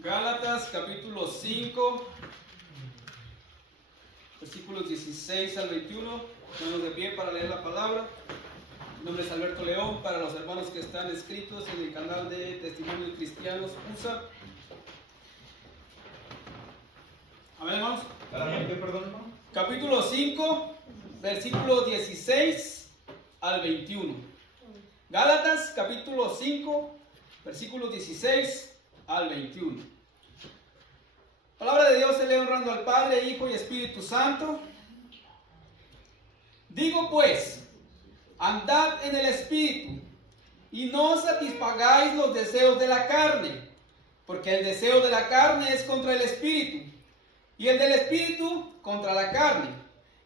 Gálatas capítulo 5, versículos 16 al 21. Estamos de pie para leer la palabra. Mi nombre es Alberto León, para los hermanos que están inscritos en el canal de Testimonios Cristianos USA. Amén, hermanos. Capítulo 5, versículos 16 al 21. Gálatas capítulo 5, versículos 16 al 21. Palabra de Dios se lee honrando al Padre, Hijo y Espíritu Santo. Digo pues, andad en el Espíritu, y no satisfagáis los deseos de la carne, porque el deseo de la carne es contra el Espíritu, y el del Espíritu contra la carne,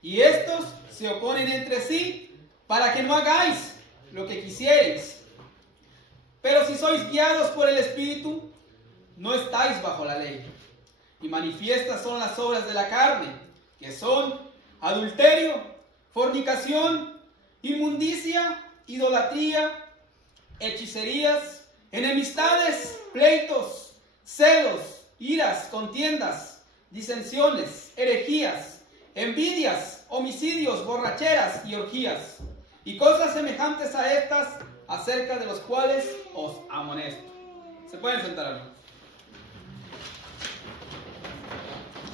y estos se oponen entre sí, para que no hagáis lo que quisierais. Pero si sois guiados por el Espíritu, no estáis bajo la ley. Y manifiestas son las obras de la carne, que son adulterio, fornicación, inmundicia, idolatría, hechicerías, enemistades, pleitos, celos, iras, contiendas, disensiones, herejías, envidias, homicidios, borracheras y orgías, y cosas semejantes a estas, acerca de los cuales os amonesto. Se pueden sentar, hermanos.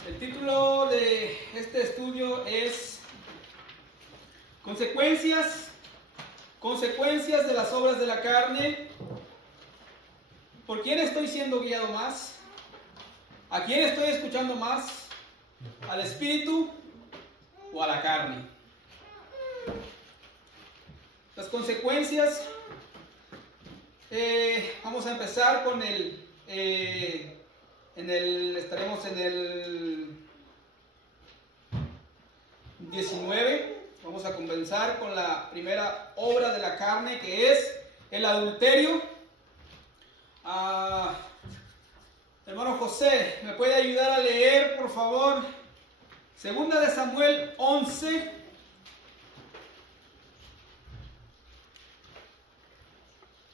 El título de este estudio es Consecuencias de las obras de la carne. ¿Por quién estoy siendo guiado más? ¿A quién estoy escuchando más? ¿Al Espíritu o a la carne? Las consecuencias, vamos a empezar con estaremos en el 19. Vamos a comenzar con la primera obra de la carne, que es el adulterio. Hermano José, ¿me puede ayudar a leer, por favor? Segunda de Samuel 11.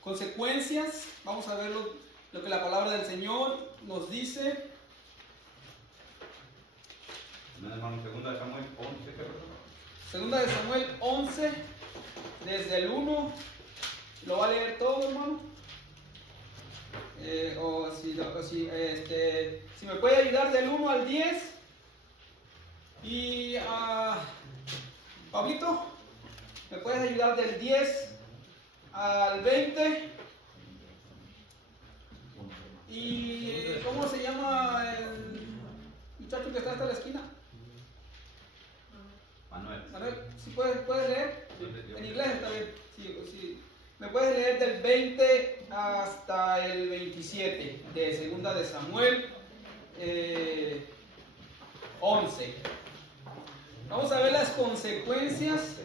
Consecuencias. Vamos a ver lo que la palabra del Señor nos dice. Segunda de Samuel 11. Segunda de Samuel 11, desde el 1. ¿Lo va a leer todo, hermano? Si me puede ayudar del 1 al 10. Y Pablito, ¿me puedes ayudar del 10 al 20? ¿Y cómo se llama el muchacho que está hasta la esquina? Manuel, si puedes leer. En inglés está bien. Sí. Me puedes leer del 20 hasta el 27 de Segunda de Samuel 11. Vamos a ver las consecuencias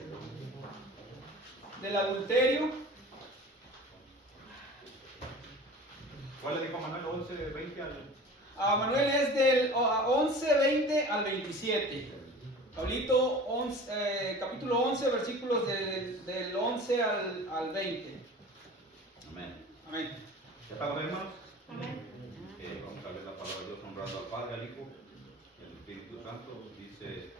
del adulterio. ¿Cuál le dijo Manuel? 11, 20 al... Manuel es del 11, 20 al 27. Pablito, capítulo 11, versículos del 11 al 20. Amén. ¿Ya estamos, hermanos? Amén. Vamos a leer la palabra de Dios honrando al Padre, al Hijo y al Espíritu Santo. Dice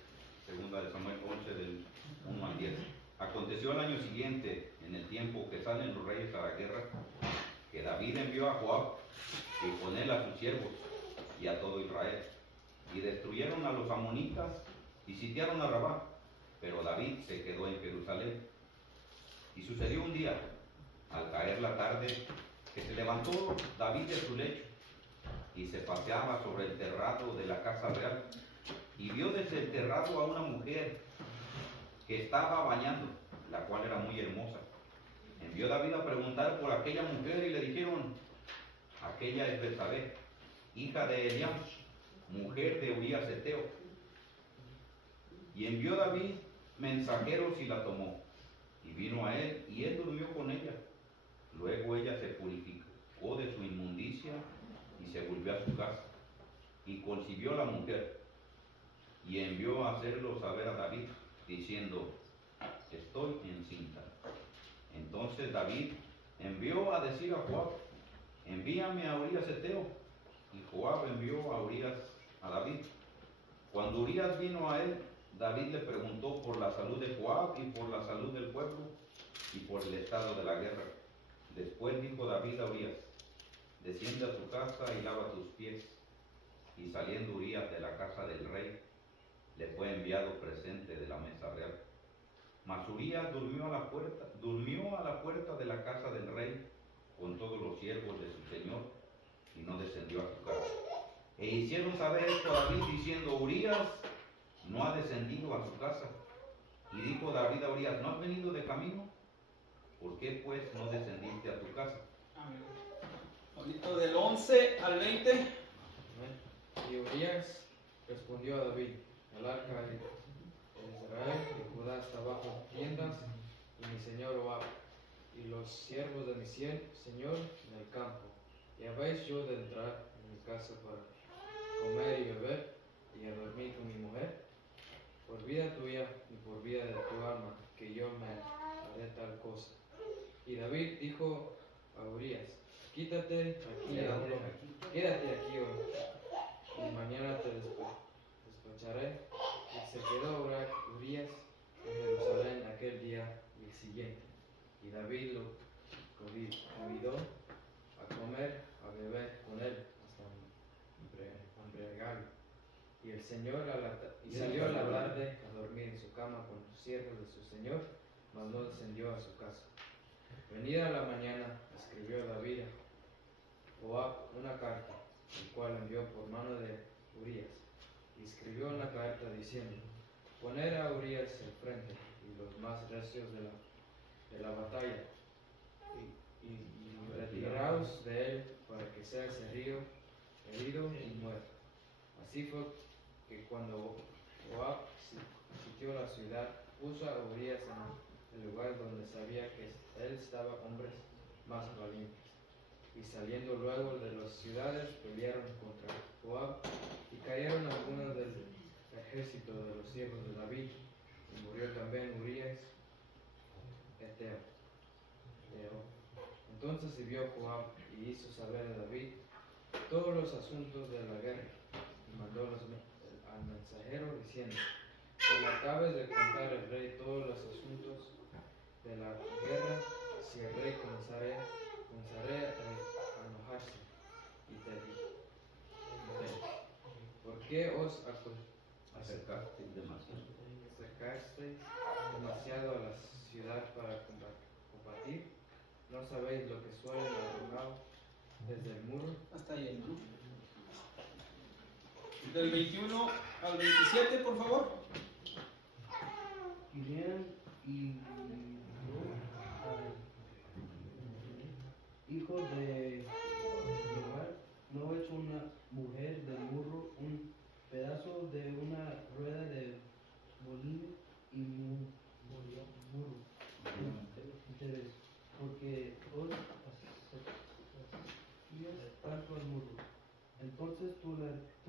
segunda de Samuel 11, del 1 al 10. Aconteció al año siguiente, en el tiempo que salen los reyes a la guerra, que David envió a Joab y con él a sus siervos y a todo Israel, y destruyeron a los amonitas y sitiaron a Rabá, pero David se quedó en Jerusalén. Y sucedió un día, al caer la tarde, que se levantó David de su lecho y se paseaba sobre el terrado de la casa real, y vio desde el terrado a una mujer que estaba bañando, la cual era muy hermosa. Envió David a preguntar por aquella mujer, y le dijeron: aquella es Betsabé, hija de Eliam, mujer de Urías Heteo. Y envió David mensajeros y la tomó, y vino a él, y él durmió con ella. Luego ella se purificó de su inmundicia y se volvió a su casa, y concibió la mujer, y envió a hacerlo saber a David, diciendo: estoy encinta. Entonces David envió a decir a Joab: envíame a Urías Heteo. y Joab envió a Urías a David. Cuando Urías vino a él, David le preguntó por la salud de Joab y por la salud del pueblo y por el estado de la guerra. Después dijo David a Urías: desciende a tu casa y lava tus pies. Y saliendo Urías de la casa del rey, le fue enviado presente de la mesa real. Mas Urías durmió a la puerta de la casa del rey con todos los siervos de su señor, y no descendió a su casa. E hicieron saber esto a David, diciendo: Urías no ha descendido a su casa. Y dijo David a Urías: ¿no has venido de camino? ¿Por qué pues no descendiste a tu casa? Amén. Bonito, del 11 al 20. Amén. Y Urías respondió a David: el arca de Israel y Judá está bajo tiendas, y mi señor Joab y los siervos de mi señor en el campo. Y habéis yo de entrar en mi casa para comer y beber y a dormir con mi mujer. Por vida tuya y por vida de tu alma, que yo me haré tal cosa. Y David dijo a Urías: quédate aquí hoy, y mañana te despacharé. Y se quedó Urías en Jerusalén aquel día y el siguiente. Y David lo convidó a comer, a beber con él hasta embriagarlo. Y el Señor salió a la tarde a dormir en su cama con los siervos de su señor, mas no descendió a su casa. Venida la mañana, escribió David a Joab una carta, el cual envió por mano de Urías. Y escribió una carta diciendo: poner a Urías al frente y los más recios de la batalla, y retiraos de él para que sea herido y muerto. Así fue que cuando Joab sitió la ciudad, puso a Urías en el lugar donde sabía que él estaba hombres más valientes. Y saliendo luego de las ciudades, pelearon contra Joab, y cayeron algunos del ejército de los siervos de David, y murió también Urías Eteo. Entonces sirvió Joab y hizo saber a David todos los asuntos de la guerra, y mandó al mensajero diciendo: cuando acabes de contar el rey todos los asuntos de la guerra, si el rey comenzaré a enojarse, y te diré: ¿por qué os Acercaste demasiado. acercasteis demasiado a la ciudad para combatir? ¿No sabéis lo que suele arrugado desde el muro? Hasta ahí, ¿no? Del 21 al 27, por favor. Y bien, y hijo de Jehová, no hecho una mujer del burro un pedazo de una rueda de molino y burro interés, porque os hacías tanto al burro. Entonces tú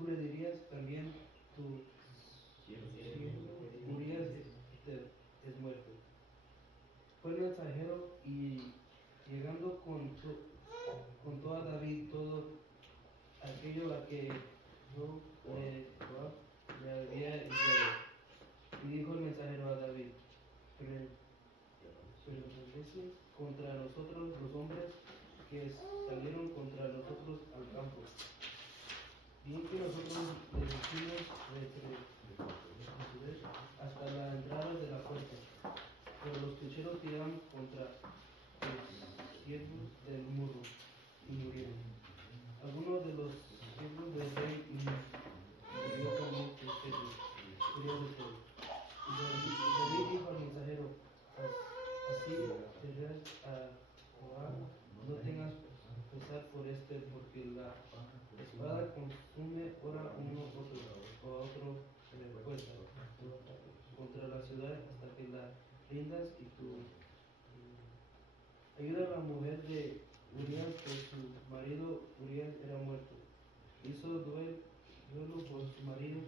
le dirías también: tu siervo Urías es muerto. Fue el mensajero, y llegando contó a David todo aquello a que Joab le había enviado. Y dijo el mensajero a David: prevalecen contra nosotros los hombres que salieron contra nosotros al campo. Bien que nosotros les hicimos retroceder hasta la entrada de la puerta, pero los flecheros tiraron contra los siervos del muro y murieron. Algunos de los siervos del rey murió también Eteo. Y David dijo al mensajero: así dirás a Joab: no tengas pesar por porque la espada consume ahora uno o otro fuerza contra la ciudad hasta que la rindas, y tú ayuda a la mujer de Urías, que su marido Urías era muerto. Hizo duelo por su marido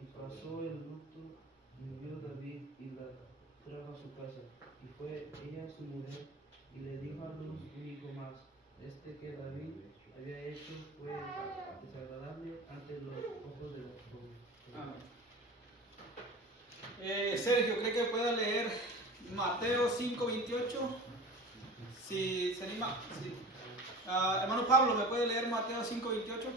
y pasó el luto, y murió David y la trajo a su casa. Y fue ella su mujer, y le dijo a luz un hijo más, que David había hecho fue desagradable ante los ojos de los hombres. Sergio, ¿cree que pueda leer Mateo 5:28? Si se anima. Sí. Hermano Pablo, ¿me puede leer Mateo 5:28?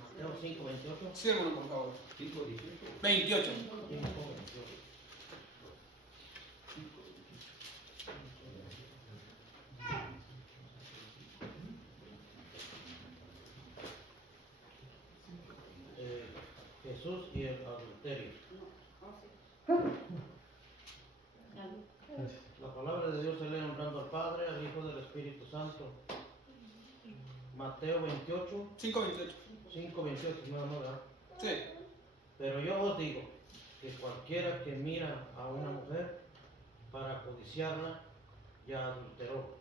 Mateo 5:28. Sí, hermano, por favor. 5:18. 28. Jesús y el adulterio. La palabra de Dios se lee honrando al Padre, al Hijo y al Espíritu Santo. Mateo 28, 5:28. 5:28, no, ¿verdad? Sí. Pero yo os digo que cualquiera que mira a una mujer para codiciarla, ya adulteró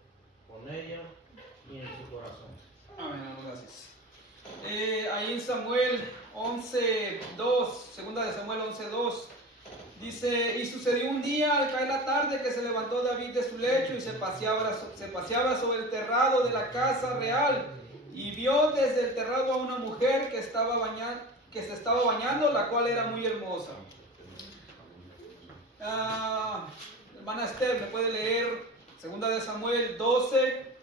con ella y en su corazón. Amén, gracias. Ahí en Samuel 11:2, segunda de Samuel 11:2, dice: y sucedió un día al caer la tarde que se levantó David de su lecho y se paseaba sobre el terrado de la casa real y vio desde el terrado a una mujer que se estaba bañando, la cual era muy hermosa. Hermana Esther, ¿me puede leer segunda de Samuel 12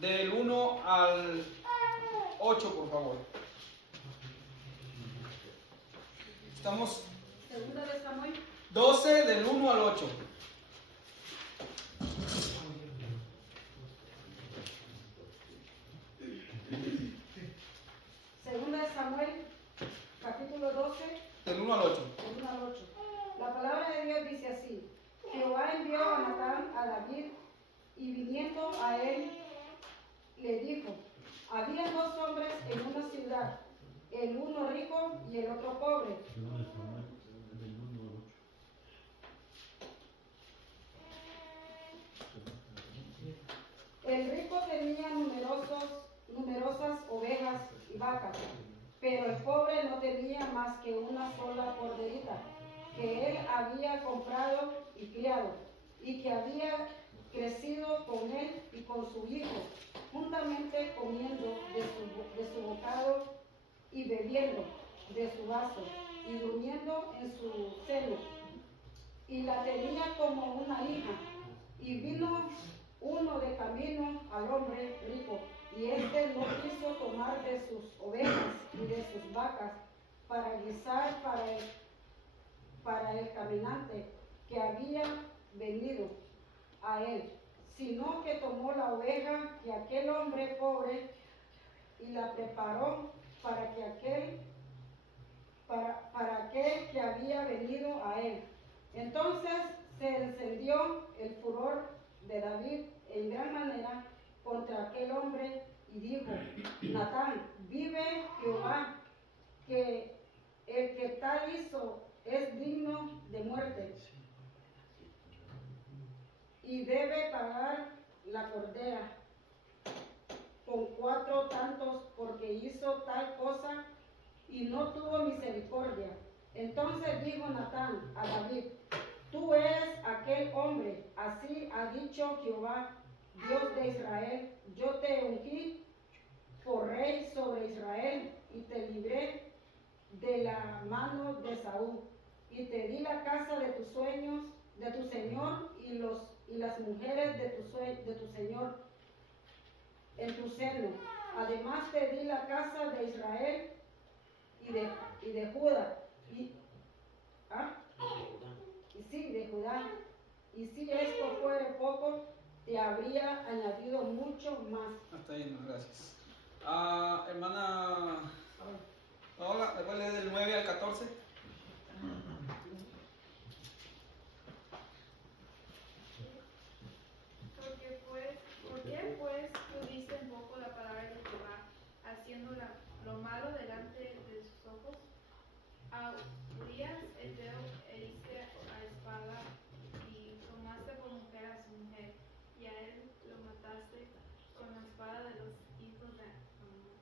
del 1 al 8, por favor? Estamos Segunda de Samuel 12 del 1 al 8. Segunda de Samuel, capítulo 12, Del 1 al 8. del 1 al 8. La palabra de Dios dice así: Jehová envió a Natán a David, y viniendo a él, le dijo: había dos hombres en una ciudad, el uno rico y el otro pobre. El rico tenía numerosas ovejas y vacas, pero el pobre no tenía más que una sola corderita, que él había comprado y criado, y que había crecido con él y con su hijo, juntamente comiendo de su bocado y bebiendo de su vaso, y durmiendo en su seno. Y la tenía como una hija. Y vino uno de camino al hombre rico, y éste no quiso tomar de sus ovejas y de sus vacas para guisar para el caminante que había venido a él, sino que tomó la oveja de aquel hombre pobre y la preparó para aquel que había venido a él. Entonces se encendió el furor de David en gran manera contra aquel hombre y dijo: Natán, vive Jehová, que el que tal hizo es digno de muerte y debe pagar la cordera con 4 tantos, porque hizo tal cosa y no tuvo misericordia. Entonces dijo Natán a David: tú eres aquel hombre, así ha dicho Jehová, Dios de Israel: yo te ungí por rey sobre Israel y te libré de la mano de Saúl, y te di la casa de tus sueños, de tu señor, y las mujeres de tu señor en tu seno. Además te di la casa de Israel y de Judá, de Judá. Y si esto fuere poco, te habría añadido mucho más. Hasta ahí, no, gracias. Hermana Paola, ¿me puede leer del 9 al 14? ¿Por qué pues tuviste en poco la palabra de Jehová, haciendo lo malo delante de sus ojos? A Urías Eteo heriste a espada y tomaste por mujer a su mujer, y a él lo mataste con la espada de los hijos de Ammón.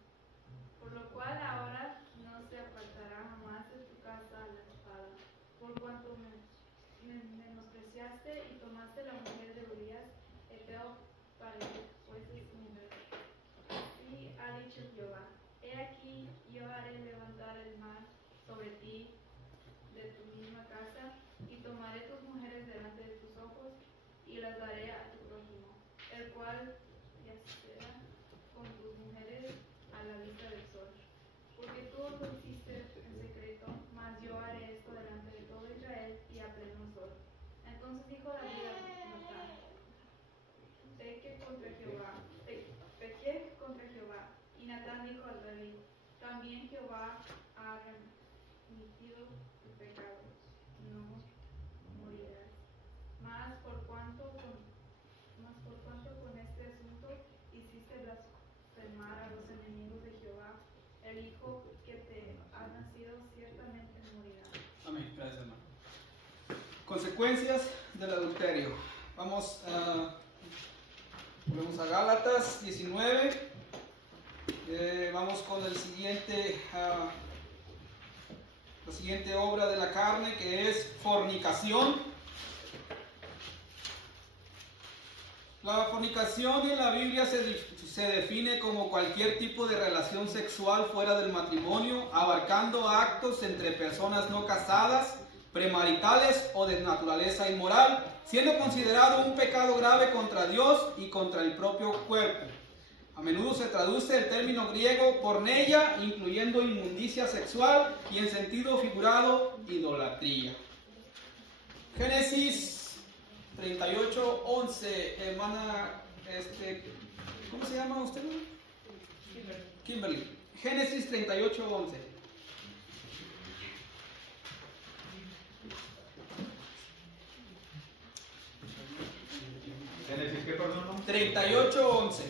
tomaste la mujer de Urías, Eteo, para que fuese su mujer. Así ha dicho Jehová, he aquí, yo haré levantar el mar sobre ti de tu misma casa, y tomaré tus mujeres delante de tus ojos, y las daré a tu prójimo, el cual yacerá con tus mujeres a la vista del sol. Porque tú lo hiciste en secreto, mas yo haré esto delante de todo Israel y a pleno sol. Entonces dijo David a Natán, pequé contra Jehová. Y Natán dijo a David, también Jehová ha remitido tu pecado, no morirás. Mas por cuanto con este asunto hiciste blasfemar a los enemigos de Jehová, el hijo que te ha nacido ciertamente morirá. Amén. Gracias, hermano. Consecuencias del adulterio. Volvemos a Gálatas 19. Vamos con la siguiente obra de la carne, que es fornicación. La fornicación en la Biblia se define como cualquier tipo de relación sexual fuera del matrimonio, abarcando actos entre personas no casadas, premaritales o de naturaleza inmoral, siendo considerado un pecado grave contra Dios y contra el propio cuerpo. A menudo se traduce el término griego porneia, incluyendo inmundicia sexual, y en sentido figurado, idolatría. Génesis 38:11, hermana, ¿cómo se llama usted? Kimberly. Génesis 38:11. Génesis, ¿qué perdón? 38:11.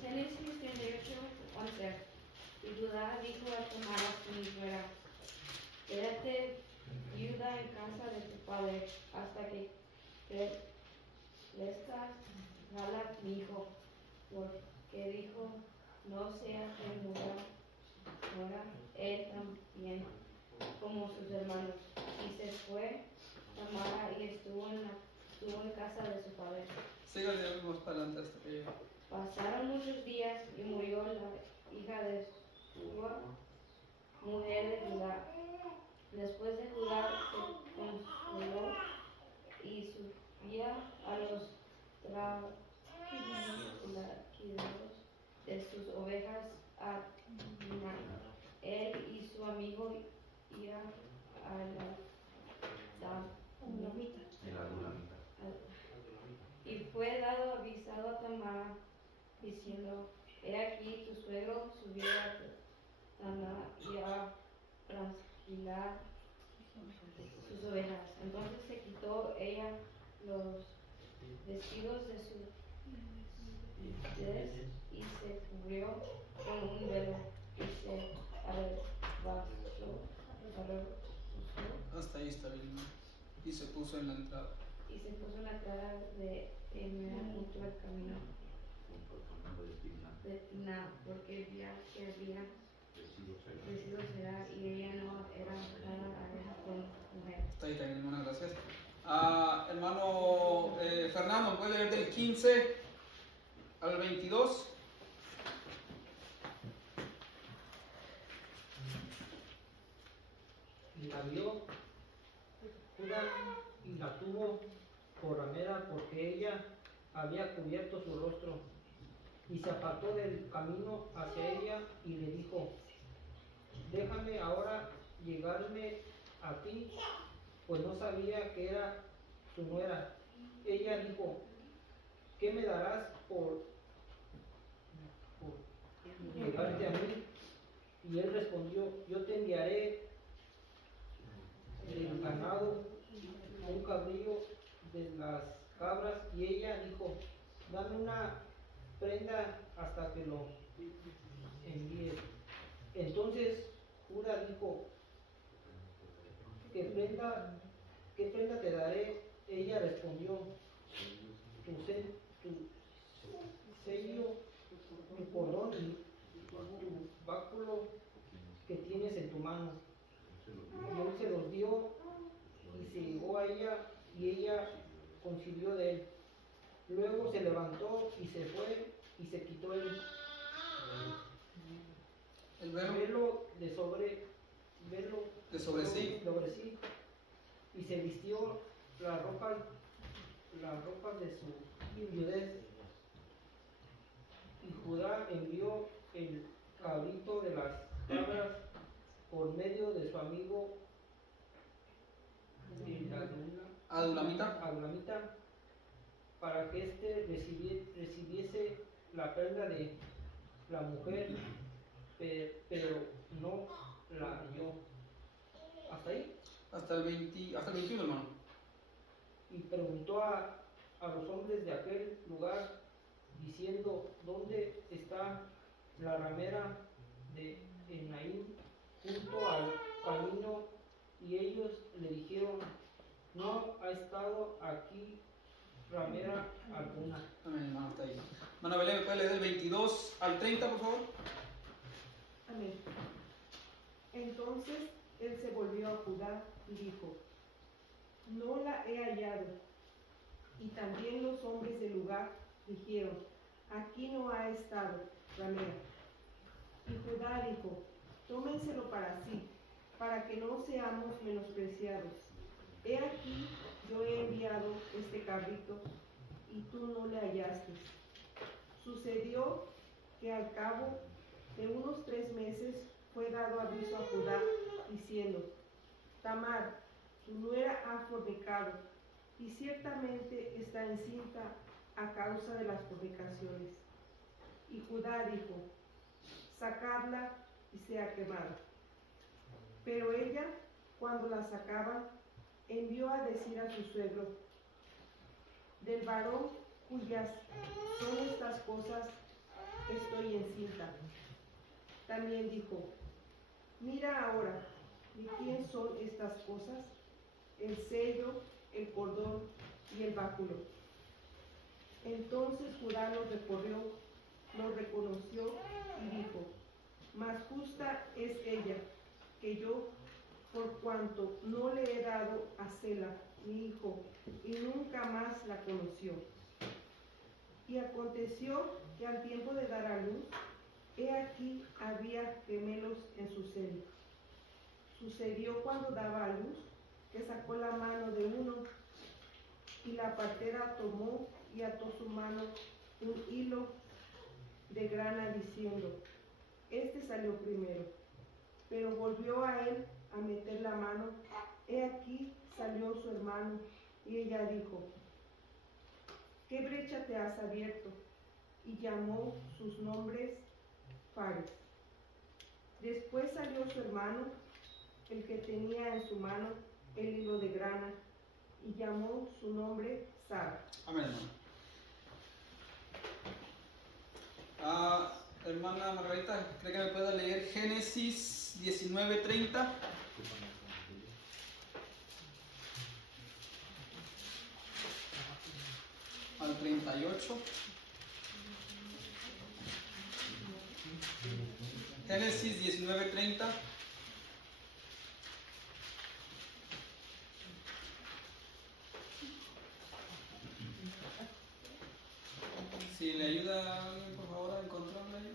Génesis 38:11. Y Judá dijo a Tamar su nuera, quédate viuda en casa de tu padre hasta que crezcas Gala mi hijo, porque dijo, no sea que muera él también como sus hermanos. Y se fue Tamara y estuvo en casa de su padre. Síganle más para adelante hasta que llegue. Pasaron muchos días y murió la hija de su mujer de Judá. Después de Judá se consoló y subía a los traquideros de sus ovejas a Timnah. Él y su amigo iban a la Damita. Y fue dado avisado a Tamar, diciendo, he aquí tu suegro subió a Timnah y a trasquilar sus ovejas. Entonces se quitó ella los vestidos de sus pies y se cubrió con un velo y se arrebasó Hasta ahí está bien. Y se puso en la entrada. y se puso en la entrada de Timnah junto al camino de Timnah, porque veía que había decidido será y ella no era nada con mujer. Está ahí también, hermana, gracias. Hermano Fernando, ¿puede leer del 15 al 22? Y la vio Judá y la tuvo por ramera porque ella había cubierto su rostro. Y se apartó del camino hacia ella y le dijo, déjame ahora llegarme a ti, pues no sabía que era su nuera. Ella dijo, ¿qué me darás por llegarte a mí? Y él respondió, yo te enviaré del ganado un cabrillo de las cabras. Y ella dijo, dame una prenda hasta que lo envíes. Entonces Judá dijo, ¿qué prenda te daré? Ella respondió, tu sello, tu cordón y tu báculo que tienes en tu mano. Y él se los dio y se llegó a ella y ella concibió de él. Luego se levantó y se fue y se quitó el velo de sobre sí y se vistió las ropas de su viudez. Y Judá envió el cabrito de las cabras por medio de su amigo Adulamita para que éste recibiese la prenda de la mujer, pero no la halló. ¿Hasta ahí? Hasta el 21, hermano. Y preguntó a los hombres de aquel lugar, diciendo, ¿dónde está la ramera de Enaim junto al camino? Y ellos le dijeron, no ha estado aquí ramera alguna. Amén, hermano, está ahí. Hermano Belén, ¿me puede leer del 22 al 30, por favor? Amén. Entonces él se volvió a Judá y dijo, no la he hallado. Y también los hombres del lugar dijeron, aquí no ha estado ramera. Y Judá dijo, tómenselo para sí, para que no seamos menospreciados. He aquí, yo he enviado este cabrito, y tú no le hallaste. Sucedió que al cabo de unos 3 meses fue dado aviso a Judá, diciendo, Tamar, tu nuera ha fornicado, y ciertamente está encinta a causa de las fornicaciones. Y Judá dijo, sacadla y sea quemada. Pero ella, cuando la sacaban, envió a decir a su suegro, del varón cuyas son estas cosas, estoy encinta. También dijo, mira ahora, ¿de quién son estas cosas? El sello, el cordón y el báculo. Entonces Judá lo recorrió, lo reconoció y dijo, más justa es ella que yo, por cuanto no le he dado a Sela, mi hijo, y nunca más la conoció. Y aconteció que al tiempo de dar a luz, he aquí había gemelos en su seno. Sucedió cuando daba a luz, que sacó la mano de uno, y la partera tomó y ató su mano un hilo de grana, diciendo, este salió primero. Pero volvió a él a meter la mano, he aquí salió su hermano, y ella dijo, ¿qué brecha te has abierto? Y llamó sus nombres Fares. Después salió su hermano, el que tenía en su mano el hilo de grana, y llamó su nombre Sara. Amén, hermano. Hermana Margarita, ¿cree que me pueda leer Génesis 19:30? Al 38. Génesis 19:30. Si le ayuda a alguien, por favor, a encontrarla ahí.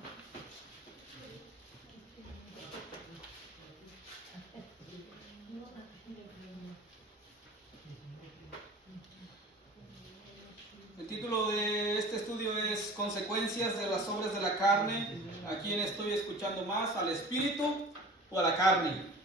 El título de este estudio es Consecuencias de las obras de la carne. ¿A quién estoy escuchando más? ¿Al espíritu o a la carne?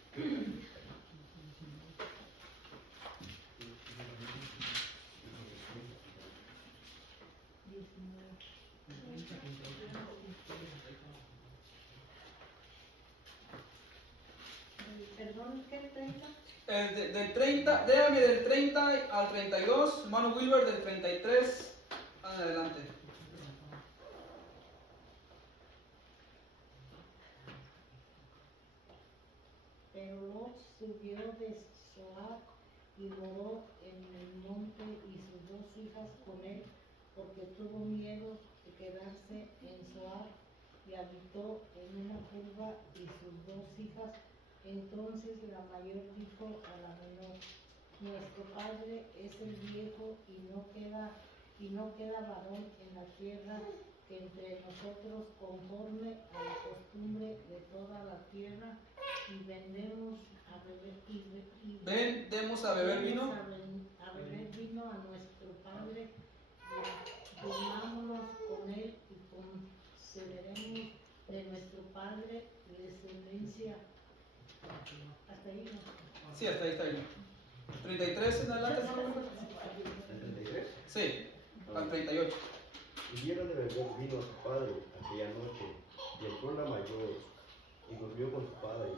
Perdón, ¿qué 30? Del 30, déjame del 30 al 32, hermano Wilber del 33 adelante. Pero Lot subió de Zoar y moró en el monte y sus 2 hijas con él, porque tuvo miedo de quedarse en Zoar y habitó en una curva y sus 2 hijas. Entonces la mayor dijo a la menor: nuestro padre es el viejo y no queda varón en la tierra que entre nosotros, conforme a la costumbre de toda la tierra, y vendemos a beber vino a beber vino a nuestro padre, y durmámonos con él y concederemos de nuestro padre descendencia. Hasta ahí, ¿no? Sí, hasta ahí está bien. 33 en adelante. ¿El 33? Sí, al 38. Y dieron de beber vino a su padre aquella noche, y entró la mayor, y durmió con su padre.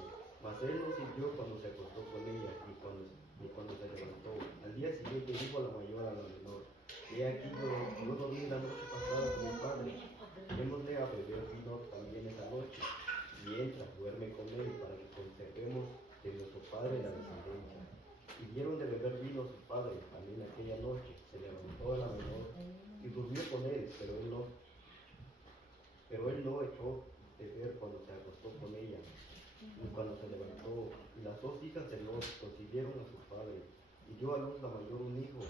Mas él no sintió cuando se acostó con ella, ni cuando se levantó. Al día siguiente dijo la mayor a la menor: he aquí, yo dormí la noche pasada con mi padre, démosle a beber vino también esa noche. Y entra, duerme con él, para que conservemos de nuestro padre la descendencia. Y dieron de beber vino a su padre también aquella noche. Se levantó la menor y durmió con él, pero él no echó de ver cuando se acostó con ella, ni cuando se levantó. Y las 2 hijas de Lot concibieron a su padre, y dio a luz la mayor un hijo,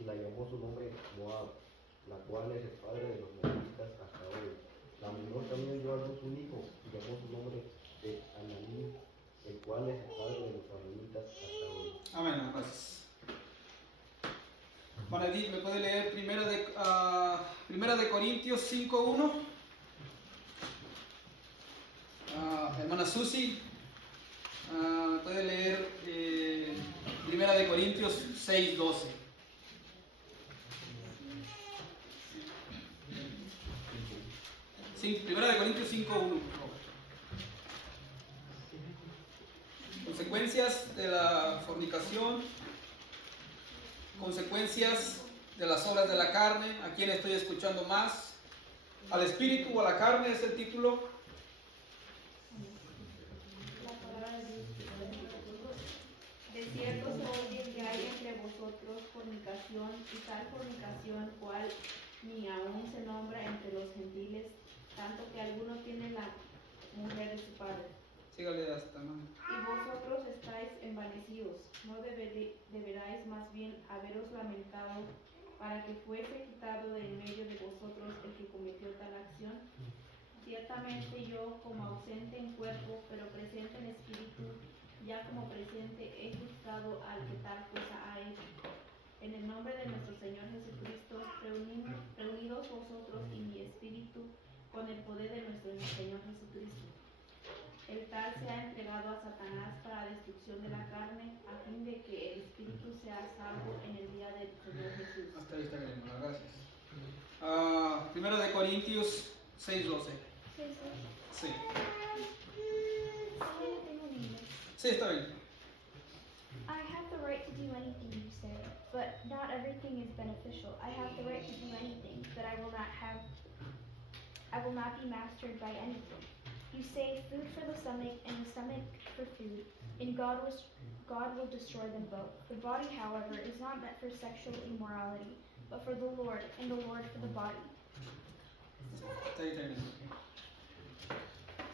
y la llamó su nombre Moab, la cual es el padre de los moabitas hasta hoy. La menor también dio a luz un hijo, y llamó su nombre de Ananí, el cual es el padre de los amonitas hasta hoy. Amén, gracias. Bueno, Edith, ¿me puede leer Primera de Corintios 5:1? Hermana Susi, puede leer Primera de Corintios 6:12. Sí, Primera de Corintios 5:1, por favor. Consecuencias de la fornicación, consecuencias de las obras de la carne. ¿A quién estoy escuchando más? ¿Al espíritu o a la carne? Es el título. La palabra de Dios. De cierto se oye que hay entre vosotros fornicación, y tal fornicación cual ni aun se nombra entre los gentiles, tanto que alguno tiene la mujer de su padre. Sígale hasta más. Y vosotros estáis envanecidos, ¿no deberáis más bien haberos lamentado para que fuese quitado de en medio de vosotros el que cometió tal acción? Ciertamente yo, como ausente en cuerpo, pero presente en espíritu, ya como presente he juzgado al que tal cosa ha hecho. En el nombre de nuestro Señor Jesucristo, reunidos vosotros y mi espíritu con el poder de nuestro Señor Jesucristo. El tal se ha entregado a Satanás para destrucción de la carne, a fin de que el espíritu sea salvo en el día del Señor Jesús. Hasta ahí está bien, gracias. Primero de Corintios 6:12. Sí. Sí, está bien. I have the right to do anything you say, but not everything is beneficial. I have the right to do anything, but I will not be mastered by anything. You say food for the stomach and the stomach for food, and God will destroy them both. The body, however, is not meant for sexual immorality, but for the Lord, and the Lord for the body.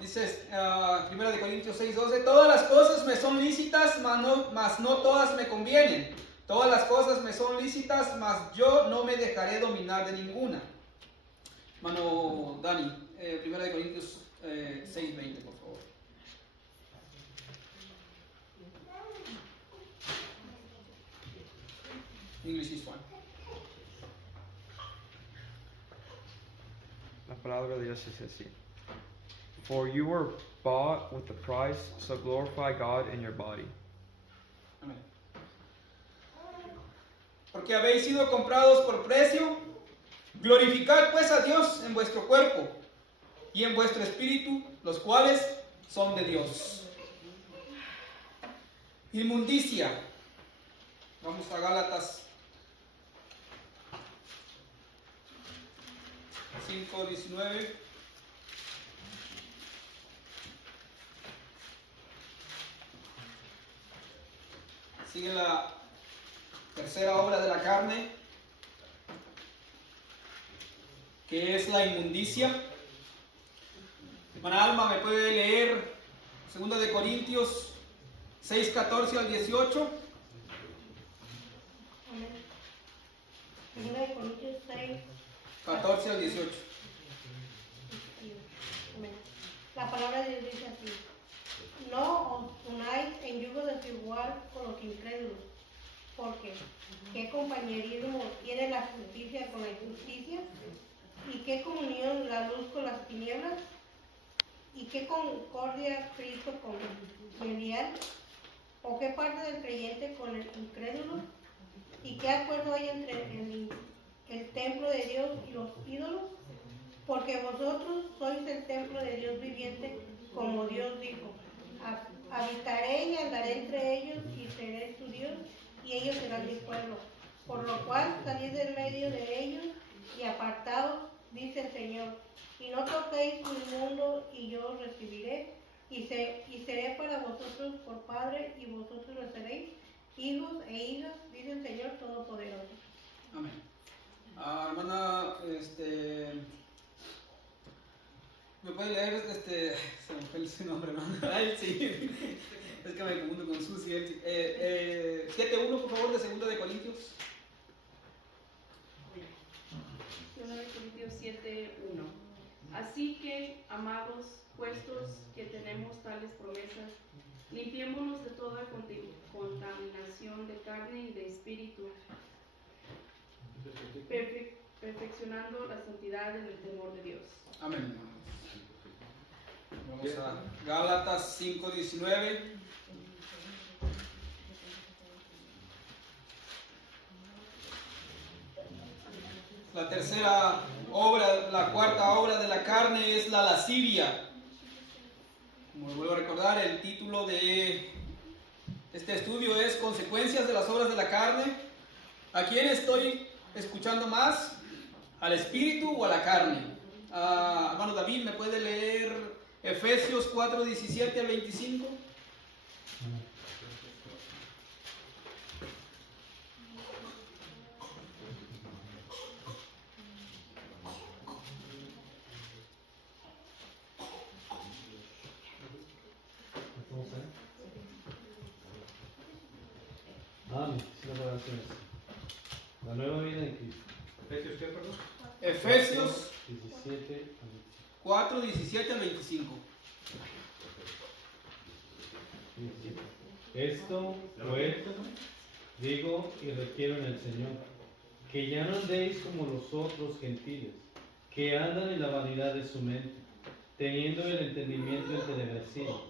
Dice, 1 de Corintios 6:12, todas las cosas me son lícitas, mas no todas me convienen. Todas las cosas me son lícitas, mas yo no me dejaré dominar de ninguna. Mano Dani, 1 de Corintios 6:20, por favor. English is one. La palabra de Dios es así. For you were bought with a price, so glorify God in your body. Amén. Porque habéis sido comprados por precio, glorificad pues a Dios en vuestro cuerpo y en vuestro espíritu, los cuales son de Dios. Inmundicia. Vamos a Gálatas 5:19. Sigue la tercera obra de la carne. que es la inmundicia. Hermana Alma, ¿me puede leer 2 de Corintios 6, 14 al 18? Amén. 2 de Corintios 6, 14 al 18. Amén. La palabra de Dios dice así: no os unáis en yugo desigual con los incrédulos, porque ¿qué compañerismo tiene la justicia con la injusticia? ¿Y qué comunión la luz con las tinieblas? ¿Y qué concordia Cristo con Belial? ¿O qué parte del creyente con el incrédulo? ¿Y qué acuerdo hay entre el templo de Dios y los ídolos? Porque vosotros sois el templo de Dios viviente, como Dios dijo: habitaré y andaré entre ellos y seré su Dios, y ellos serán mi pueblo. Por lo cual salid del medio de ellos y apartaos, dice el Señor, y no toquéis lo inmundo, y yo os recibiré, y seré para vosotros por Padre, y vosotros lo seréis hijos e hijas, dice el Señor Todopoderoso. Amén. Hermana, ¿me puede leer? Se me fue su nombre, hermano. Ay, sí. Es que me confundo con Susi. 7.1, por favor, de 2 de Corintios. 2 de Corintios 7:1. Así que, amados, puestos que tenemos tales promesas, limpiémonos de toda contaminación de carne y de espíritu, perfeccionando la santidad en el temor de Dios. Amén. Vamos a Gálatas 5:19. La tercera obra, la cuarta obra de la carne es la lascivia. Como vuelvo a recordar, el título de este estudio es Consecuencias de las obras de la carne. ¿A quién estoy escuchando más? ¿Al espíritu o a la carne? Hermano David, ¿me puede leer Efesios 4:17 al 25? Amén. La nueva vida en Cristo. ¿Efesios qué, perdón? Efesios 4:17 al 25. Esto, pues, digo y requiero en el Señor, que ya no andéis como los otros gentiles, que andan en la vanidad de su mente, teniendo el entendimiento entenebrecido,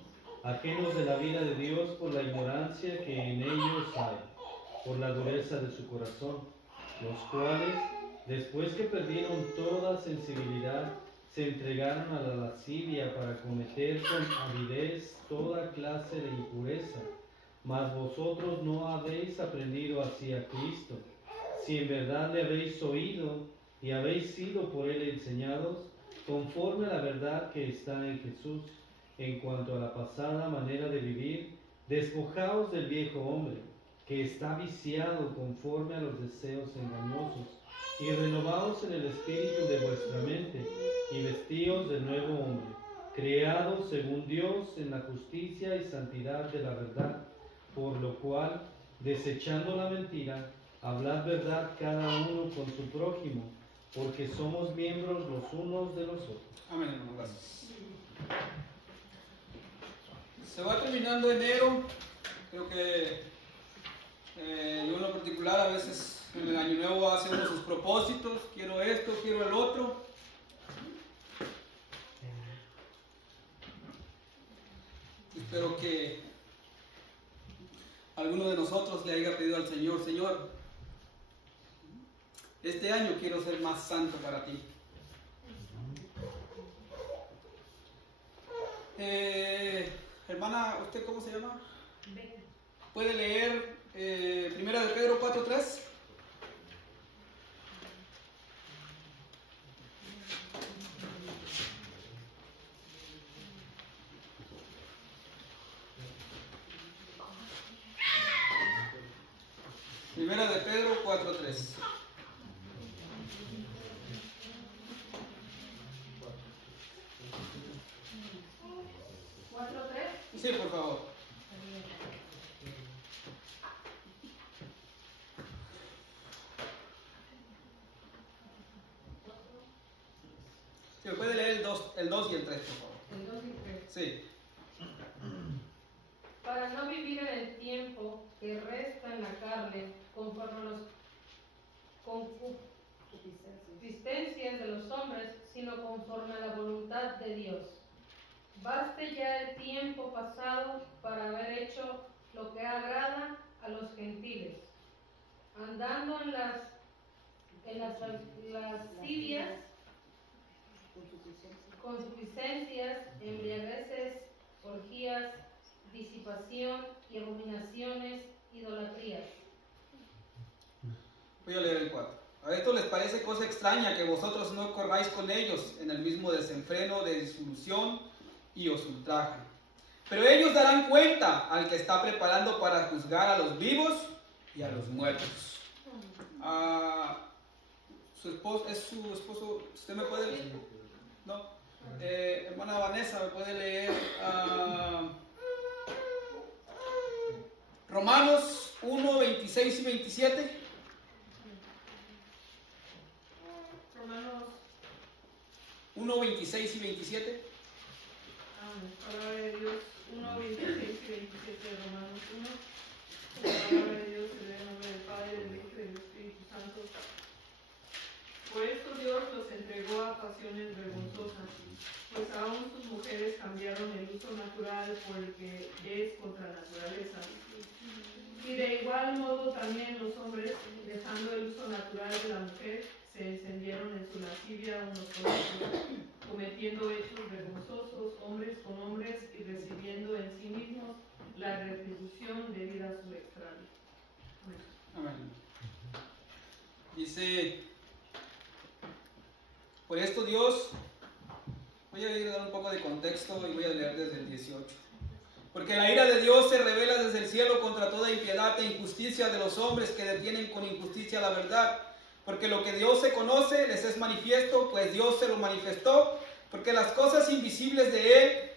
ajenos de la vida de Dios por la ignorancia que en ellos hay, por la dureza de su corazón, los cuales, después que perdieron toda sensibilidad, se entregaron a la lascivia para cometer con avidez toda clase de impureza. Mas vosotros no habéis aprendido así a Cristo, si en verdad le habéis oído y habéis sido por él enseñados, conforme a la verdad que está en Jesús. En cuanto a la pasada manera de vivir, despojaos del viejo hombre, que está viciado conforme a los deseos engañosos, y renovaos en el espíritu de vuestra mente, y vestíos del nuevo hombre, creado según Dios en la justicia y santidad de la verdad, por lo cual, desechando la mentira, hablad verdad cada uno con su prójimo, porque somos miembros los unos de los otros. Amén, hermano, gracias. Se va terminando enero. Creo que yo en lo particular a veces en el año nuevo hace uno sus propósitos. Quiero esto, quiero el otro. Espero que alguno de nosotros le haya pedido al Señor: Señor, este año quiero ser más santo para ti. Hermana, ¿usted cómo se llama? ¿Puede leer 1 de Pedro 4:3? Primera de Pedro 4:3. 4:3. Sí, por favor. Si me puede leer el 2 y el 3, por favor. El 2 y 3. Sí. Para no vivir en el tiempo que resta en la carne, conforme a las concupiscencias de los hombres, sino conforme a la voluntad de Dios. Baste ya el tiempo pasado para haber hecho lo que agrada a los gentiles, andando en las lascivias, concupiscencias, embriagueces, orgías, disipación y abominaciones, idolatrías. Voy a leer el 4. A esto les parece cosa extraña que vosotros no corráis con ellos en el mismo desenfreno de disolución y os ultrajan. Pero ellos darán cuenta al que está preparando para juzgar a los vivos y a los muertos. Su esposo, ¿es su esposo? ¿Usted me puede leer? No. Hermana Vanessa, ¿me puede leer Romanos 1, 26 y 27? Romanos 1, 26 y 27. Palabra de Dios 1, 26 y 27 de Romanos 1. La palabra de Dios se lee en nombre del Padre, del Hijo y del Espíritu Santo. Por esto Dios los entregó a pasiones vergonzosas, pues aún sus mujeres cambiaron el uso natural por el que es contra naturaleza. Y de igual modo también los hombres, dejando el uso natural de la mujer, se encendieron en su lascivia unos con otros, cometiendo hechos vergonzosos, hombres con hombres, y recibiendo en sí mismos la retribución debida a su extravío. Amén. Dice, por esto Dios, voy a ir a dar un poco de contexto y voy a leer desde el 18. Porque la ira de Dios se revela desde el cielo contra toda impiedad e injusticia de los hombres que detienen con injusticia la verdad. Porque lo que Dios se conoce les es manifiesto, pues Dios se lo manifestó. Porque las cosas invisibles de Él,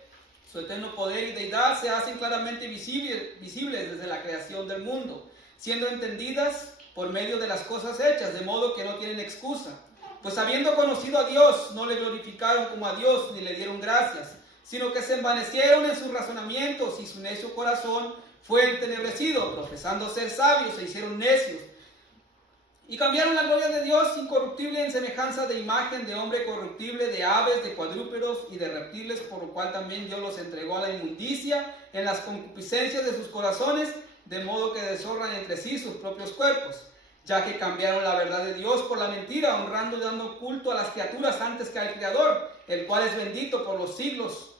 su eterno poder y deidad, se hacen claramente visibles desde la creación del mundo, siendo entendidas por medio de las cosas hechas, de modo que no tienen excusa. Pues habiendo conocido a Dios, no le glorificaron como a Dios, ni le dieron gracias, sino que se envanecieron en sus razonamientos, y su necio corazón fue entenebrecido. Profesando ser sabios, se hicieron necios, y cambiaron la gloria de Dios incorruptible en semejanza de imagen de hombre corruptible, de aves, de cuadrúpedos y de reptiles, por lo cual también Dios los entregó a la inmundicia en las concupiscencias de sus corazones, de modo que deshonran entre sí sus propios cuerpos, ya que cambiaron la verdad de Dios por la mentira, honrando y dando culto a las criaturas antes que al Creador, el cual es bendito por los siglos.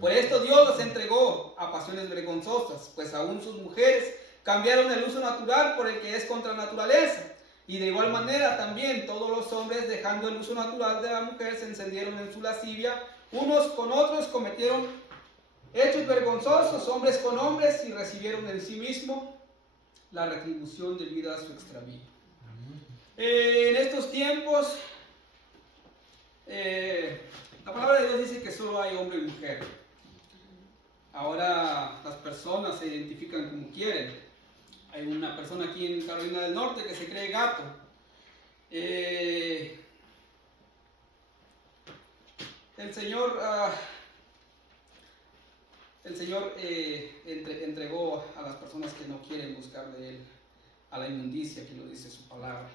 Por esto Dios los entregó a pasiones vergonzosas, pues aún sus mujeres cambiaron el uso natural por el que es contra naturaleza. Y de igual manera también todos los hombres, dejando el uso natural de la mujer, se encendieron en su lascivia, unos con otros cometieron hechos vergonzosos, hombres con hombres, y recibieron en sí mismo la retribución debida a su extravío. En estos tiempos, la palabra de Dios dice que solo hay hombre y mujer. Ahora las personas se identifican como quieren. Hay una persona aquí en Carolina del Norte que se cree gato. El Señor entregó a las personas que no quieren buscar de Él a la inmundicia, que lo dice su palabra.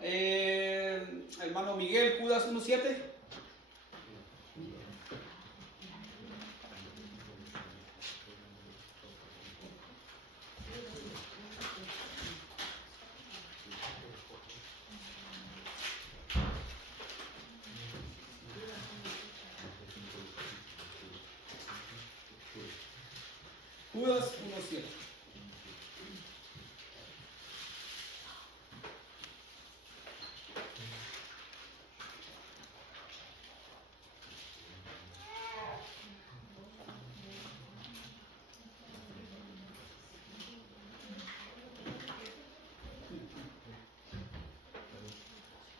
Hermano Miguel, Judas 1:7. Judas 1:7.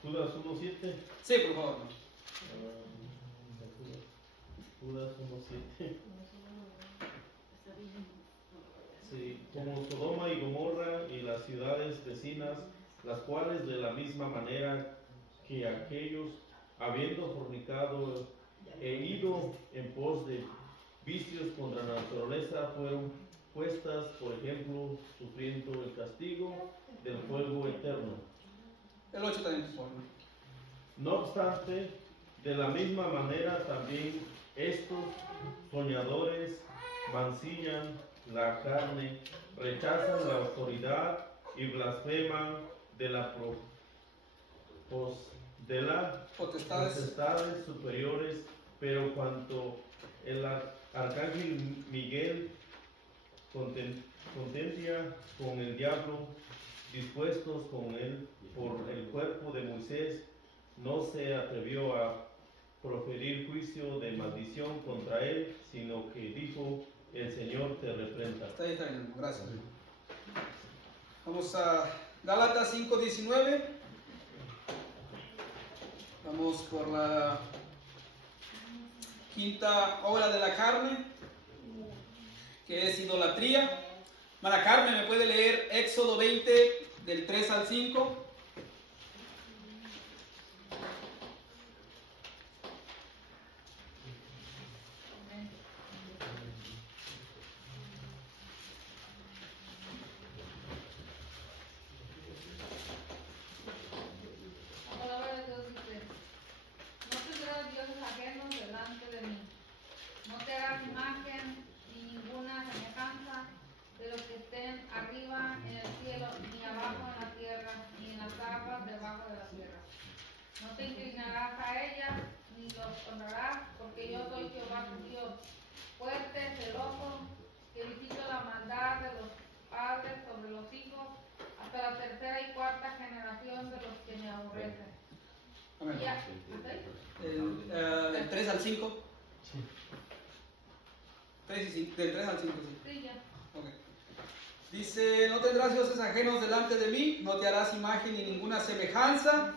Judas 1:7. Sí, por favor. Judas ¿verdad? 1:7. Sí, como Sodoma y Gomorra y las ciudades vecinas, las cuales de la misma manera que aquellos, habiendo fornicado e ido en pos de vicios contra la naturaleza, fueron puestas, por ejemplo, sufriendo el castigo del fuego eterno. El 8 también, por favor. No obstante, de la misma manera también estos soñadores mancillan la carne, rechazan la autoridad y blasfeman de la potestades superiores, pero cuanto el arcángel Miguel contendia con el diablo, dispuestos con él por el cuerpo de Moisés, no se atrevió a proferir juicio de maldición contra él, sino que dijo: el Señor te reprenda. Está bien, gracias. Vamos a Gálatas 5:19. Vamos por la quinta obra de la carne, que es idolatría. Mara Carmen, ¿me puede leer Éxodo 20, del 3 al 5? La palabra de Dios dice: no tendrás dioses ajenos delante de mí. No te harás imagen ni ninguna semejanza de los que estén arriba en el cielo, ni abajo en la tierra, ni en las aguas debajo de la tierra. No te inclinarás a ellas, ni los honrarás, porque yo soy Jehová tu Dios, fuerte, celoso, que visito la maldad de los padres sobre los hijos, hasta la tercera y cuarta generación de los que me aborrecen. Amén. Ya, ¿hasta ahí? Del 3 al 5. Del 3 al 5, sí. Sí, ya. Ok. Dice: no tendrás dioses ajenos delante de mí, no te harás imagen ni ninguna semejanza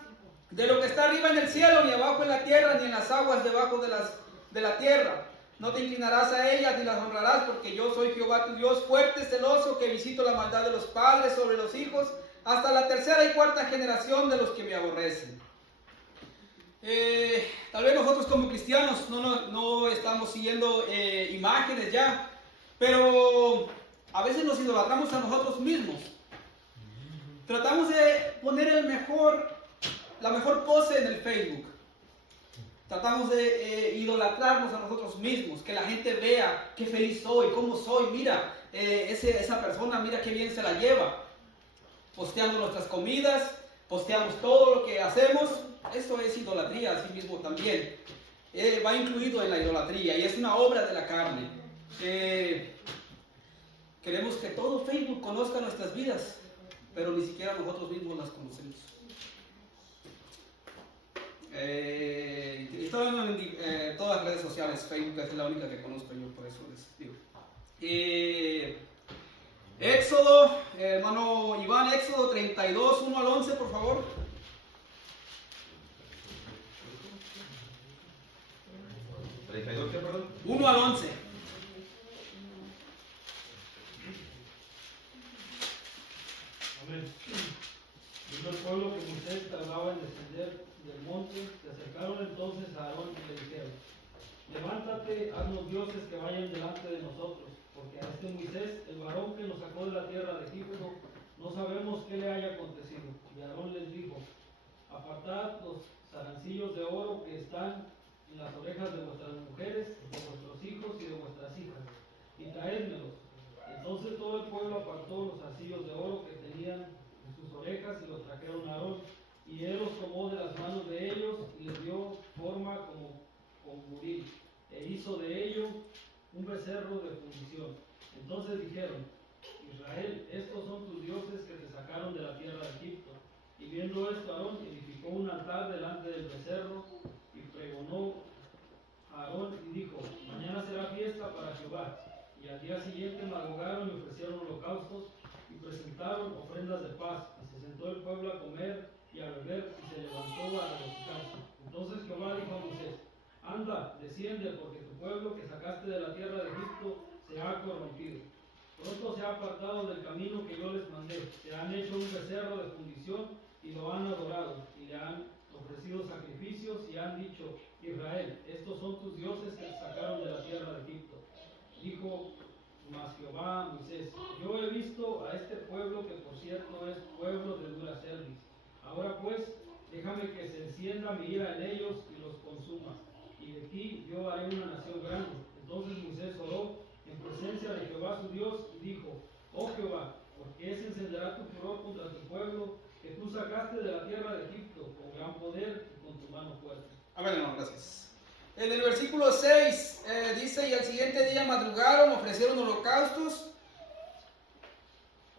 de lo que está arriba en el cielo, ni abajo en la tierra, ni en las aguas debajo de la tierra. No te inclinarás a ellas ni las honrarás, porque yo soy Jehová tu Dios, fuerte, celoso, que visito la maldad de los padres sobre los hijos, hasta la tercera y cuarta generación de los que me aborrecen. Tal vez nosotros como cristianos no estamos siguiendo imágenes ya, pero a veces nos idolatramos a nosotros mismos. Tratamos de poner la mejor pose en el Facebook. Tratamos de idolatrarnos a nosotros mismos, que la gente vea qué feliz soy, cómo soy, mira, esa persona, mira qué bien se la lleva. Posteando nuestras comidas, posteamos todo lo que hacemos. Esto es idolatría a sí mismo también. Va incluido en la idolatría y es una obra de la carne. Queremos que todo Facebook conozca nuestras vidas, pero ni siquiera nosotros mismos las conocemos. Estoy hablando en todas las redes sociales. Facebook es la única que conozco yo, por eso les digo. Éxodo, hermano Iván, Éxodo 32, 1 al 11, por favor. ¿32 qué, perdón? 1 al 11. Amén. Vino el pueblo que Moisés tardaba en descender del monte, se acercaron entonces a Aarón y le dijeron: levántate, haznos dioses que vayan delante de nosotros, porque a este Moisés, el varón que nos sacó de la tierra de Egipto, no sabemos qué le haya acontecido. Y Aarón les dijo: apartad los zarancillos de oro que están en las orejas de vuestras mujeres, de vuestros hijos y de vuestras hijas, y traédmelos. Entonces todo el pueblo apartó los zarcillos de oro que tenían en sus orejas y los trajeron a Aarón, y él los tomó de las manos de ellos y les dio forma como con buril, e hizo de ello un becerro de fundición. Entonces dijeron: Israel, estos son tus dioses que te sacaron de la tierra de Egipto. Y viendo esto, Aarón edificó un altar delante del becerro y pregonó a Aarón y dijo: mañana será fiesta para Jehová. Y al día siguiente madrugaron y ofrecieron holocaustos y presentaron ofrendas de paz. Y se sentó el pueblo a comer y a beber, y se levantó a regocijarse. Entonces Jehová dijo a Moisés: anda, desciende, porque tu pueblo que sacaste de la tierra de Egipto se ha corrompido. Pronto se ha apartado del camino que yo les mandé. Se han hecho un becerro de fundición y lo han adorado, y le han ofrecido sacrificios y han dicho: Israel, estos son tus dioses que te sacaron de la tierra de Egipto. Dijo mas Jehová a Moisés: yo he visto a este pueblo, que por cierto es pueblo de dura cerviz. Ahora pues, déjame que se encienda mi ira en ellos y los consuma, y de ti yo haré una nación grande. Entonces Moisés oró en presencia de Jehová su Dios y dijo: oh Jehová, ¿por qué se encenderá tu furor contra tu pueblo, que tú sacaste de la tierra de Egipto con gran poder y con tu mano fuerte? Amén, hermano, gracias. En el versículo 6 dice: y al siguiente día madrugaron, ofrecieron holocaustos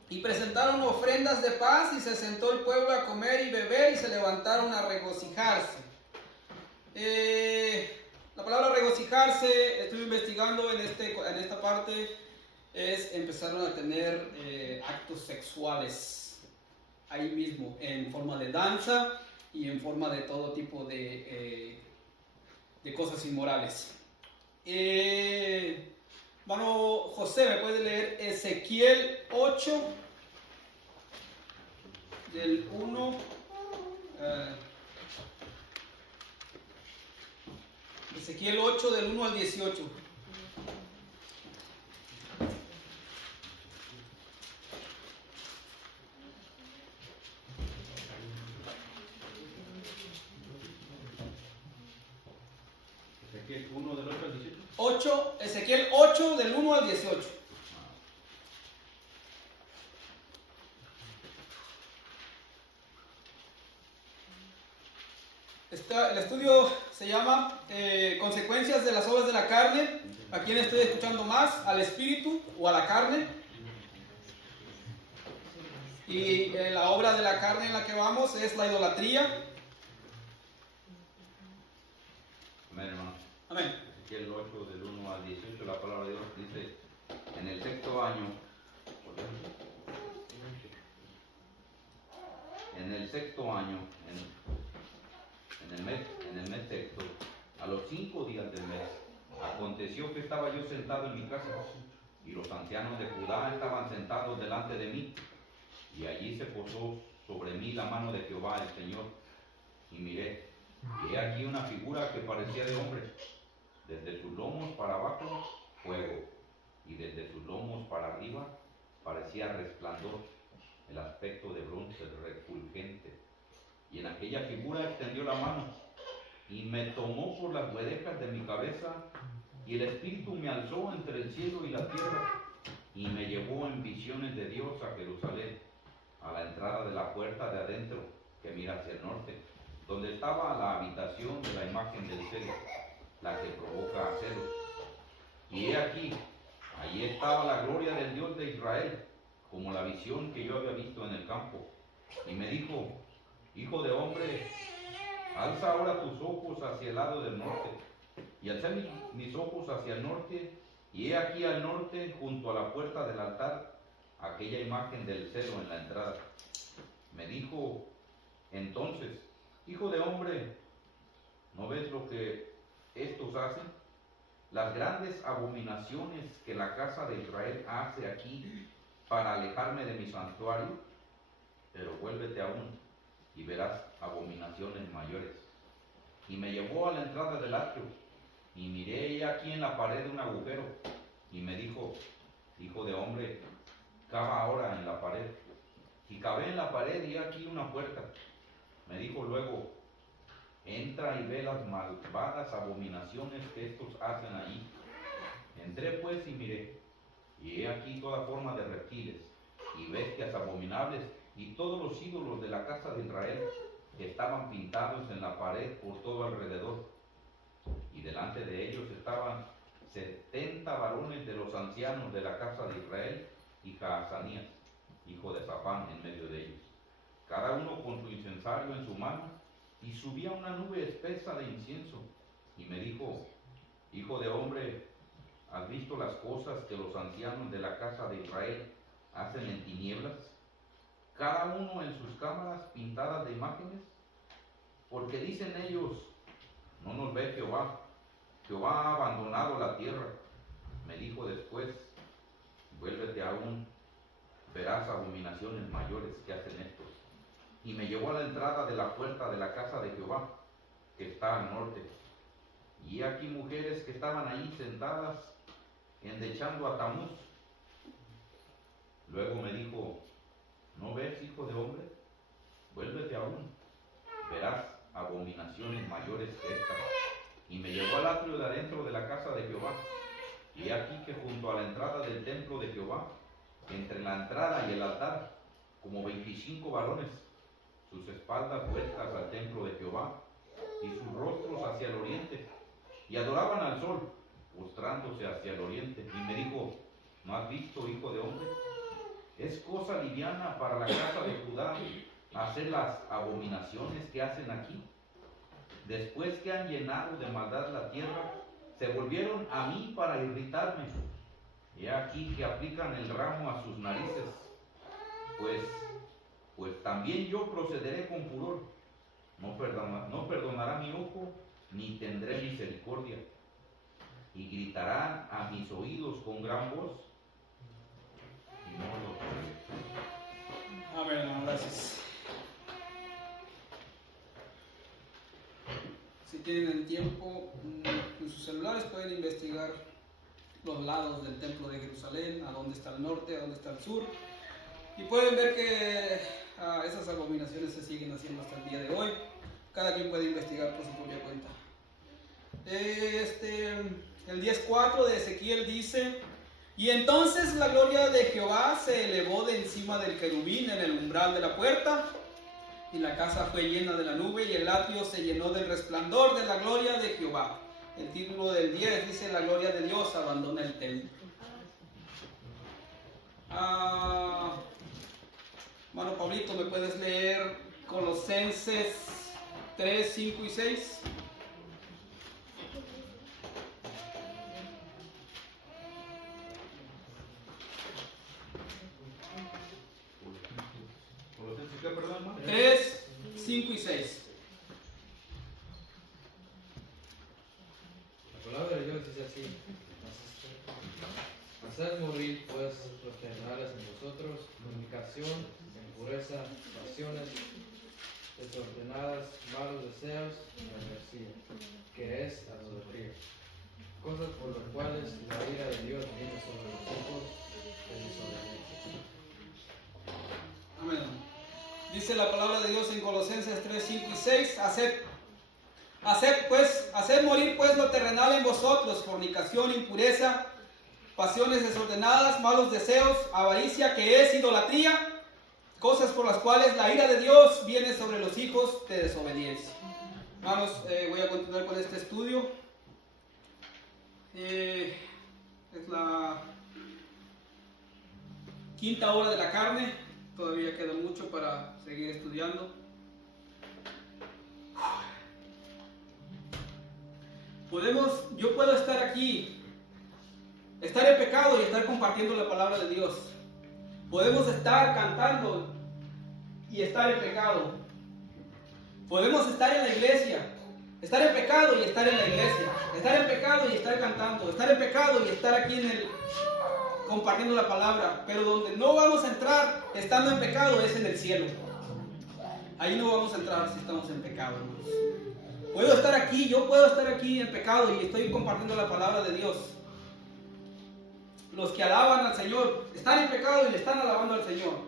y presentaron ofrendas de paz, y se sentó el pueblo a comer y beber, y se levantaron a regocijarse. La palabra regocijarse, estuve investigando en esta parte, empezaron a tener actos sexuales ahí mismo, en forma de danza y en forma de todo tipo de cosas inmorales. Hermano José, ¿me puede leer Ezequiel 8 del 1? Ezequiel 8 del 1 al 18. Ezequiel 1 del 8 al 18. Ezequiel 8 del 1 al 18. El estudio se llama Consecuencias de las obras de la carne. ¿A quién estoy escuchando más? ¿Al espíritu o a la carne? Y la obra de la carne en la que vamos es la idolatría. Amén, hermano. Amén. Ezequiel 8 del 1 al 18, la palabra de Dios dice: en el sexto año, en el mes sexto, a los 5 días del mes, aconteció que estaba yo sentado en mi casa, y los ancianos de Judá estaban sentados delante de mí, y allí se posó sobre mí la mano de Jehová el Señor, y miré, y he aquí una figura que parecía de hombre, desde sus lomos para abajo fuego, y desde sus lomos para arriba parecía resplandor, el aspecto de bronce refulgente. Y en aquella figura extendió la mano y me tomó por las huedejas de mi cabeza, y el Espíritu me alzó entre el cielo y la tierra, y me llevó en visiones de Dios a Jerusalén, a la entrada de la puerta de adentro que mira hacia el norte, donde estaba la habitación de la imagen del celo, la que provoca a celos. Y he aquí, allí estaba la gloria del Dios de Israel, como la visión que yo había visto en el campo. Y me dijo: hijo de hombre, alza ahora tus ojos hacia el lado del norte. Y alcé mis ojos hacia el norte, y he aquí al norte, junto a la puerta del altar, aquella imagen del celo en la entrada. Me dijo entonces: hijo de hombre, ¿no ves lo que estos hacen? Las grandes abominaciones que la casa de Israel hace aquí para alejarme de mi santuario. Pero vuélvete aún y verás abominaciones mayores. Y me llevó a la entrada del atrio, y miré aquí en la pared un agujero, y me dijo: hijo de hombre, cava ahora en la pared. Y cavé en la pared, y aquí una puerta. Me dijo luego: entra y ve las malvadas abominaciones que estos hacen allí. Entré pues y miré, y he aquí toda forma de reptiles y bestias abominables, y todos los ídolos de la casa de Israel, que estaban pintados en la pared por todo alrededor. Y delante de ellos estaban 70 varones de los ancianos de la casa de Israel, y Jaazanías, hijo de Safán, en medio de ellos, cada uno con su incensario en su mano, y subía una nube espesa de incienso. Y me dijo: hijo de hombre, ¿has visto las cosas que los ancianos de la casa de Israel hacen en tinieblas, cada uno en sus cámaras pintadas de imágenes? Porque dicen ellos: no nos ve Jehová, Jehová ha abandonado la tierra. Me dijo después, vuélvete aún, verás abominaciones mayores que hacen estos. Y me llevó a la entrada de la puerta de la casa de Jehová, que está al norte. Y aquí mujeres que estaban ahí sentadas, endechando a Tamuz. Luego me dijo, ¿no ves, hijo de hombre? Vuélvete aún, verás abominaciones mayores que estas. Y me llevó al atrio de adentro de la casa de Jehová. Y aquí que junto a la entrada del templo de Jehová, entre la entrada y el altar, como 25 varones, sus espaldas vueltas al templo de Jehová, y sus rostros hacia el oriente, y adoraban al sol, postrándose hacia el oriente. Y me dijo, ¿no has visto, hijo de hombre? Es cosa liviana para la casa de Judá hacer las abominaciones que hacen aquí. Después que han llenado de maldad la tierra, se volvieron a mí para irritarme. He aquí que aplican el ramo a sus narices, pues también yo procederé con furor. No perdonará mi ojo, ni tendré misericordia. Y gritarán a mis oídos con gran voz, y no lo Amén, hermano, gracias. Si tienen el tiempo en sus celulares, pueden investigar los lados del templo de Jerusalén, a dónde está el norte, a dónde está el sur, y pueden ver que esas abominaciones se siguen haciendo hasta el día de hoy. Cada quien puede investigar por su propia cuenta. El 10:4 de Ezequiel dice: y entonces la gloria de Jehová se elevó de encima del querubín en el umbral de la puerta, y la casa fue llena de la nube, y el atrio se llenó del resplandor de la gloria de Jehová. El título del 10 dice: la gloria de Dios abandona el templo. Hermano Pablito, ¿me puedes leer Colosenses 3, 5 y 6? ¿Qué, perdón, hermano? 3, 5 y 6. La palabra de Dios dice así: haced morir pues los terrenales en vosotros, fornicación, impureza, pasiones desordenadas, malos deseos y aversión, que es idolatría, cosas por las cuales la ira de Dios viene sobre los hijos de desobediencia. Amén. Dice la palabra de Dios en Colosenses 3, 5 y 6: haced morir pues lo terrenal en vosotros, fornicación, impureza, pasiones desordenadas, malos deseos, avaricia, que es idolatría, cosas por las cuales la ira de Dios viene sobre los hijos de desobediencia. Hermanos, voy a continuar con este estudio. Es la 5ª hora de la carne. Todavía queda mucho para seguir estudiando. Yo puedo estar aquí, estar en pecado y estar compartiendo la palabra de Dios. Podemos estar cantando y estar en pecado. Podemos estar en la iglesia, estar en pecado y estar en la iglesia. Estar en pecado y estar cantando. Estar en pecado y estar aquí compartiendo la palabra. Pero donde no vamos a entrar estando en pecado es en el cielo. Ahí no vamos a entrar si estamos en pecado, hermanos. Yo puedo estar aquí en pecado y estoy compartiendo la palabra de Dios. Los que alaban al Señor están en pecado y le están alabando al Señor.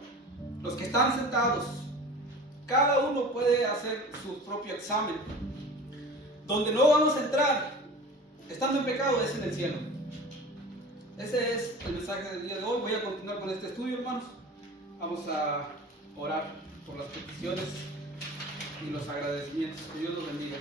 Los que están sentados, cada uno puede hacer su propio examen. Donde no vamos a entrar estando en pecado es en el cielo. Ese es el mensaje del día de hoy. Voy a continuar con este estudio, hermanos. Vamos a orar por las peticiones y los agradecimientos. Que Dios los bendiga.